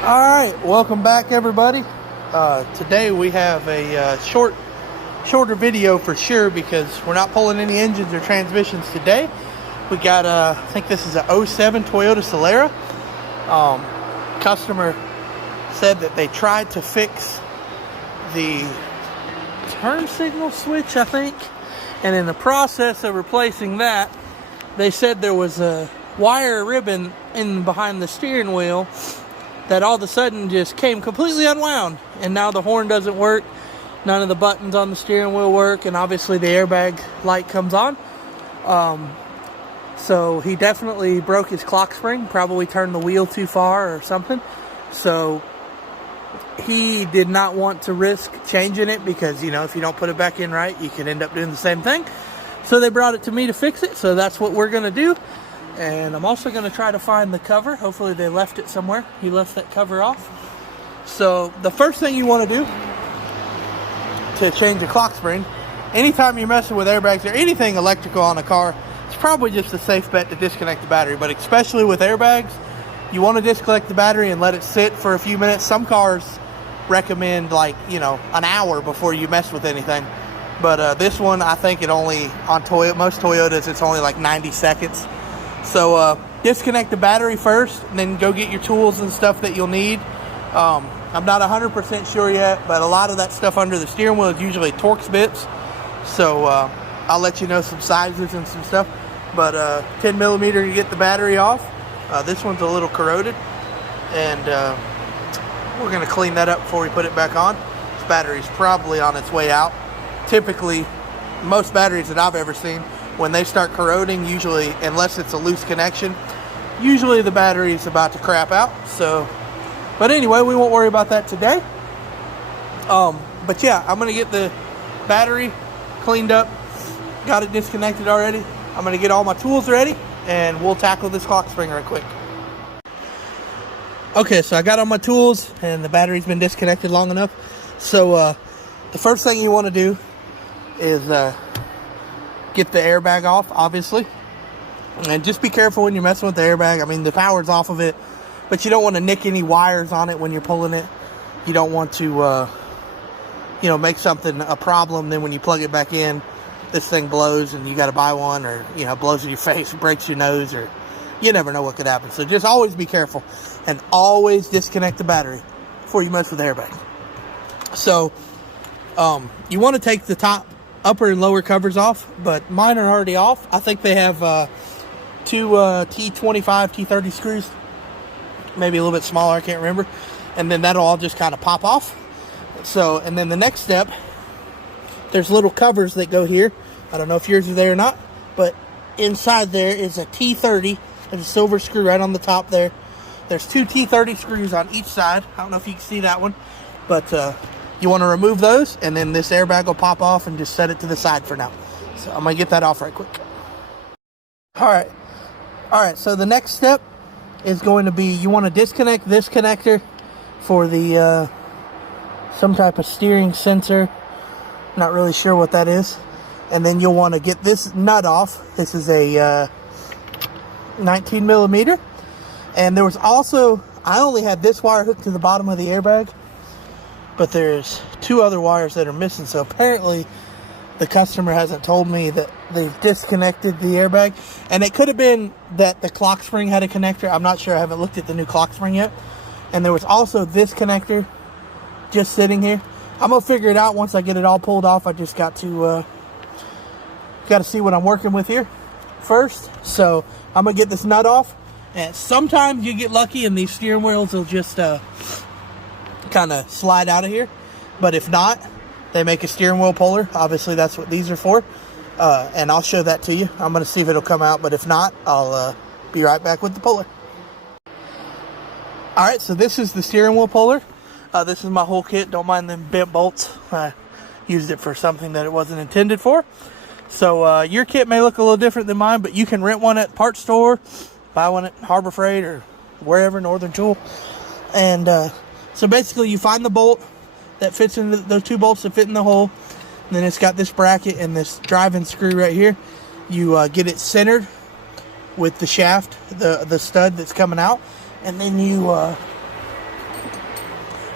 All right, welcome back, everybody. Today we have a shorter video for sure because we're not pulling any engines or transmissions today. We got I think this is a 07 Toyota Solara. Customer said that they tried to fix the turn signal switch, I think, and in the process of replacing that, they said there was a wire ribbon in behind the steering wheel that all of a sudden just came completely unwound, and now the horn doesn't work, none of the buttons on the steering wheel work, and obviously the airbag light comes on. So he definitely broke his clock spring, probably turned the wheel too far or something. So he did not want to risk changing it because, you know, if you don't put it back in right, you could end up doing the same thing. So they brought it to me to fix it, so that's what we're going to do. And I'm also going to try to find the cover. Hopefully they left it somewhere. He left that cover off. So the first thing you want to do to change a clock spring, anytime you're messing with airbags or anything electrical on a car, it's probably just a safe bet to disconnect the battery. But especially with airbags, you want to disconnect the battery and let it sit for a few minutes. Some cars recommend, like, you know, an hour before you mess with anything. But this one, I think it only, on most Toyotas, it's only like 90 seconds. So disconnect the battery first, and then go get your tools and stuff that you'll need. I'm not 100% sure yet, but a lot of that stuff under the steering wheel is usually Torx bits. So I'll let you know some sizes and some stuff. But 10 millimeter to get the battery off. This one's a little corroded, and we're going to clean that up before we put it back on. This battery's probably on its way out. Typically, most batteries that I've ever seen, when they start corroding, usually, unless it's a loose connection, usually the battery is about to crap out. So, but anyway, we won't worry about that today. But yeah, I'm gonna get the battery cleaned up, got it disconnected already. I'm gonna get all my tools ready, and we'll tackle this clock spring right quick. Okay, so I got all my tools, and the battery's been disconnected long enough. So the first thing you want to do is get the airbag off, obviously, and just be careful when you're messing with the airbag. I mean, the power's off of it, but you don't want to nick any wires on it when you're pulling it. You don't want to you know, make something a problem, then when you plug it back in, this thing blows and you got to buy one, or, you know, blows in your face, breaks your nose, or you never know what could happen. So just always be careful, and always disconnect the battery before you mess with the airbag. So you want to take the top, upper and lower covers off, but mine are already off. I think they have two T25, T30 screws, maybe a little bit smaller, I can't remember, and then that'll all just kind of pop off. So, and then the next step, there's little covers that go here. I don't know if yours are there or not, but inside there is a T30. There's a silver screw right on the top there. There's two T30 screws on each side. I don't know if you can see that one, but you want to remove those, and then this airbag will pop off, and just set it to the side for now. So I'm going to get that off right quick. All right, so the next step is going to be, you want to disconnect this connector for the some type of steering sensor. Not really sure what that is. And then you'll want to get this nut off. This is a 19 millimeter. And there was also, I only had this wire hooked to the bottom of the airbag, but there's two other wires that are missing. So apparently the customer hasn't told me that they've disconnected the airbag. And it could have been that the clock spring had a connector. I'm not sure. I haven't looked at the new clock spring yet. And there was also this connector just sitting here. I'm gonna figure it out once I get it all pulled off. I just got to see what I'm working with here first. So I'm gonna get this nut off. And sometimes you get lucky and these steering wheels will just kind of slide out of here. But if not, they make a steering wheel puller. Obviously that's what these are for. And I'll show that to you. I'm gonna see if it'll come out, but if not, I'll be right back with the puller. All right, so this is the steering wheel puller. This is my whole kit. Don't mind them bent bolts. I used it for something that it wasn't intended for. So your kit may look a little different than mine, but you can rent one at parts store, buy one at Harbor Freight or wherever, Northern Tool. And so basically you find the bolt that fits into those two bolts that fit in the hole. And then it's got this bracket and this driving screw right here. You get it centered with the shaft, the stud that's coming out. And then you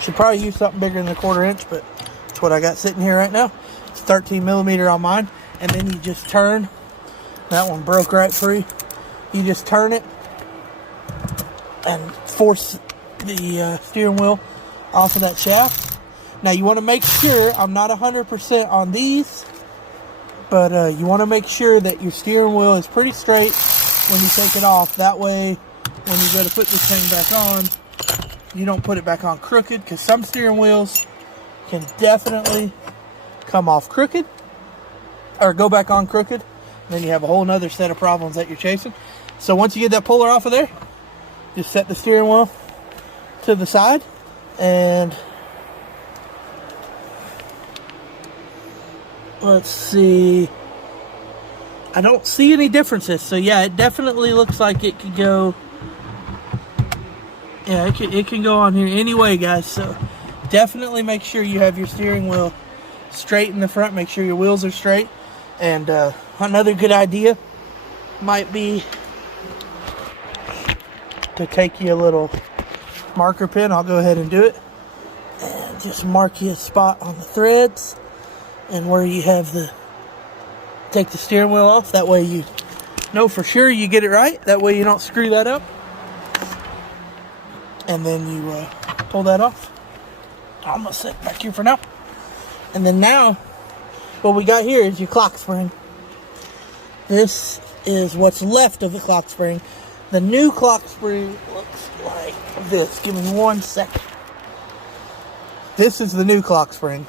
Should probably use something bigger than a 1/4 inch, but that's what I got sitting here right now. It's 13 millimeter on mine. And then you just turn. That one broke right free. You just turn it and force the steering wheel off of that shaft. Now you want to make sure, I'm not 100% on these, but you want to make sure that your steering wheel is pretty straight when you take it off. That way, when you go to put this thing back on, you don't put it back on crooked, because some steering wheels can definitely come off crooked or go back on crooked. Then you have a whole nother set of problems that you're chasing. So once you get that puller off of there, just set the steering wheel to the side, and let's see. I don't see any differences. So yeah, it definitely looks like it could go. Yeah, it can go on here anyway, guys. So definitely make sure you have your steering wheel straight in the front. Make sure your wheels are straight. And another good idea might be to take you a little marker pen. I'll go ahead and do it. And just mark you a spot on the threads and where you have the, take the steering wheel off. That way you know for sure you get it right. That way you don't screw that up. And then you pull that off. I'm gonna set it back here for now. And then now, what we got here is your clock spring. This is what's left of the clock spring. The new clock spring looks like this. Give me 1 second. This is the new clock spring.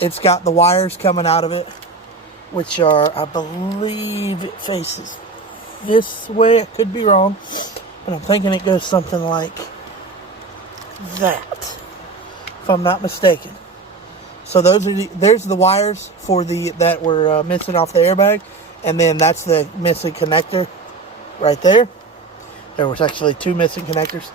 It's got the wires coming out of it, which are, I believe it faces this way. I could be wrong, but I'm thinking it goes something like that, if I'm not mistaken. So those are there's the wires for the that were missing off the airbag, and then that's the missing connector right there. There was actually 2 missing connectors.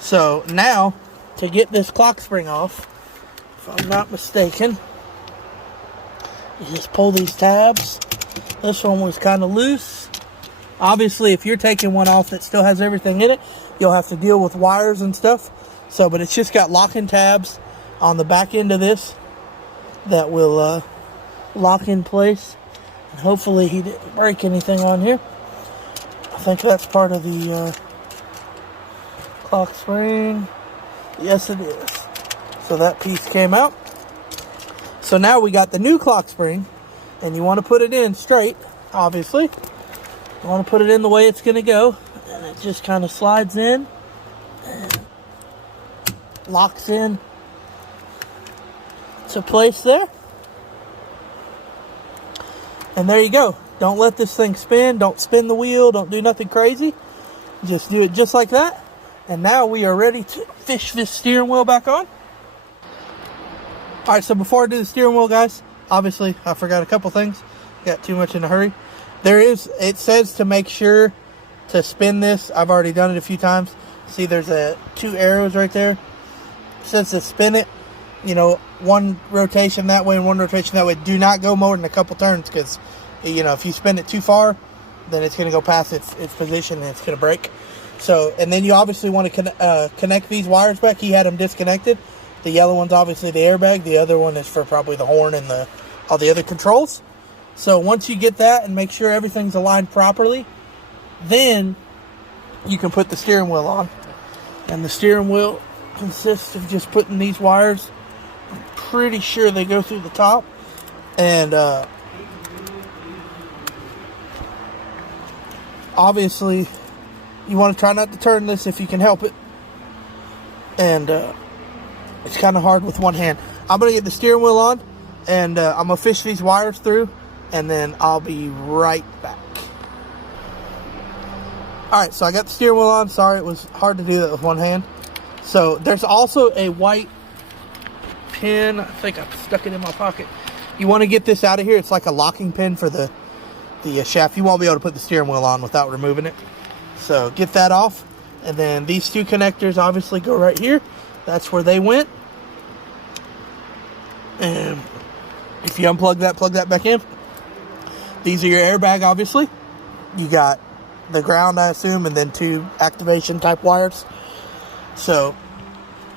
So now, to get this clock spring off, if I'm not mistaken, you just pull these tabs. This one was kind of loose. Obviously, if you're taking one off that still has everything in it, you'll have to deal with wires and stuff. So, but it's just got locking tabs on the back end of this that will lock in place. And hopefully he didn't break anything on here. I think that's part of the clock spring. Yes, it is. So that piece came out. So now we got the new clock spring, and you want to put it in straight, obviously. You want to put it in the way it's going to go, and it just kind of slides in and locks in to place there. And there you go. Don't let this thing spin. Don't spin the wheel. Don't do nothing crazy. Just do it just like that. And now we are ready to fish this steering wheel back on. Alright, so before I do the steering wheel, guys, obviously I forgot a couple things. Got too much in a hurry. It says to make sure to spin this. I've already done it a few times. See, there's 2 arrows right there. It says to spin it, you know, 1 rotation that way and 1 rotation that way. Do not go more than a couple turns, because, you know, if you spin it too far, then it's going to go past its position and it's going to break. So, and then you obviously want to connect these wires back. He had them disconnected. The yellow one's obviously the airbag. The other one is for probably the horn and all the other controls. So once you get that and make sure everything's aligned properly, then you can put the steering wheel on. And the steering wheel consists of just putting these wires. I'm pretty sure they go through the top. And obviously, you want to try not to turn this if you can help it. And it's kind of hard with one hand. I'm going to get the steering wheel on, and I'm going to fish these wires through, and then I'll be right back. Alright, so I got the steering wheel on. Sorry, it was hard to do that with one hand. So there's also a white pin. I think I stuck it in my pocket. You want to get this out of here. It's like a locking pin for the shaft. You won't be able to put the steering wheel on without removing it. So get that off. And then these 2 connectors obviously go right here. That's where they went. And if you unplug that, plug that back in. These are your airbag, obviously. You got the ground, I assume, and then 2 activation type wires. So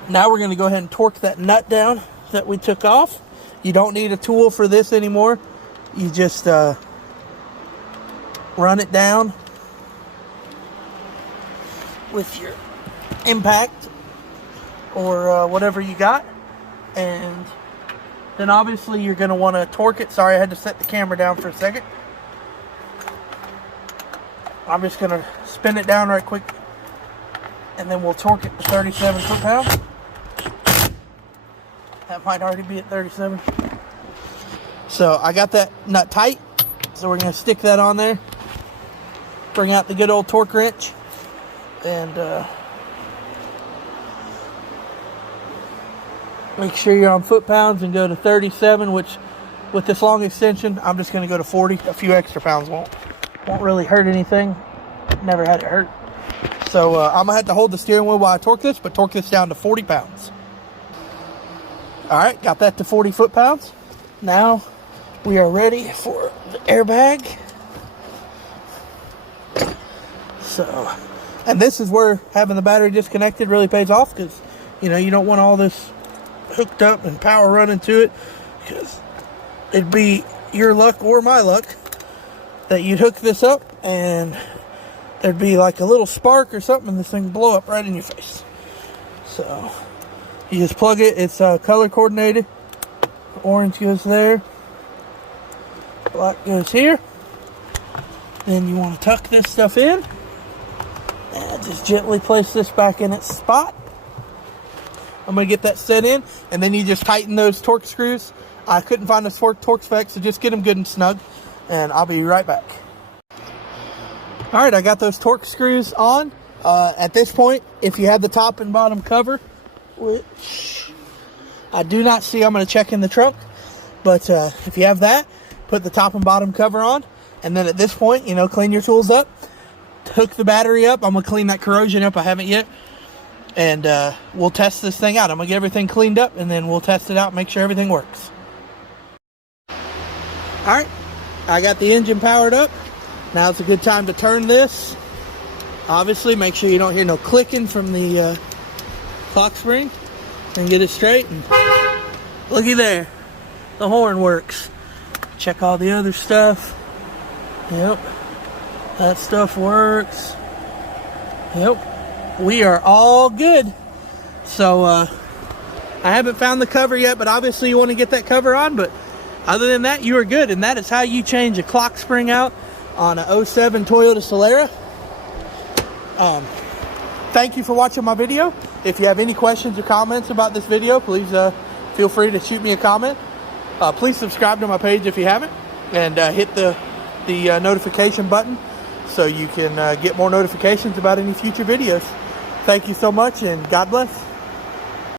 Now we're going to go ahead and torque that nut down that we took off. You don't need a tool for this anymore. You just run it down with your impact or whatever you got, and then obviously you're going to want to torque it. Sorry, I had to set the camera down for a second. I'm just going to spin it down right quick, and then we'll torque it to 37 foot-pounds. That might already be at 37. So I got that nut tight, so we're going to stick that on there. Bring out the good old torque wrench, and make sure you're on foot-pounds and go to 37, which with this long extension, I'm just going to go to 40. A few extra pounds won't really hurt anything. Never had it hurt. So I'm going to have to hold the steering wheel while I torque this, but torque this down to 40 pounds. Alright, got that to 40 foot-pounds. Now we are ready for the airbag. So, and this is where having the battery disconnected really pays off, because, you know, you don't want all this hooked up and power running to it, because it'd be your luck or my luck that you'd hook this up and there'd be like a little spark or something and this thing blow up right in your face. So you just plug it. It's color coordinated. Orange goes there, black goes here. Then you want to tuck this stuff in and just gently place this back in its spot. I'm going to get that set in, and then you just tighten those torque screws. I couldn't find the torque specs, so just get them good and snug, and I'll be right back. Alright, I got those torque screws on. At this point, if you have the top and bottom cover, which I do not see, I'm going to check in the trunk, but if you have that, put the top and bottom cover on, and then at this point, you know, clean your tools up, hook the battery up. I'm going to clean that corrosion up. I haven't yet. And we'll test this thing out. I'm going to get everything cleaned up, and then we'll test it out and make sure everything works. Alright, I got the engine powered up. Now it's a good time to turn this. Obviously, make sure you don't hear no clicking from the Clockspring, and get it straight. And looky there, the horn works. Check all the other stuff. Yep, that stuff works. Yep, we are all good. So I haven't found the cover yet, but obviously you want to get that cover on. But other than that, you are good. And that is how you change a Clockspring out on a 07 Toyota Solara. Thank you for watching my video. If you have any questions or comments about this video, please feel free to shoot me a comment. Please subscribe to my page if you haven't, and hit the notification button so you can get more notifications about any future videos. Thank you so much, and God bless.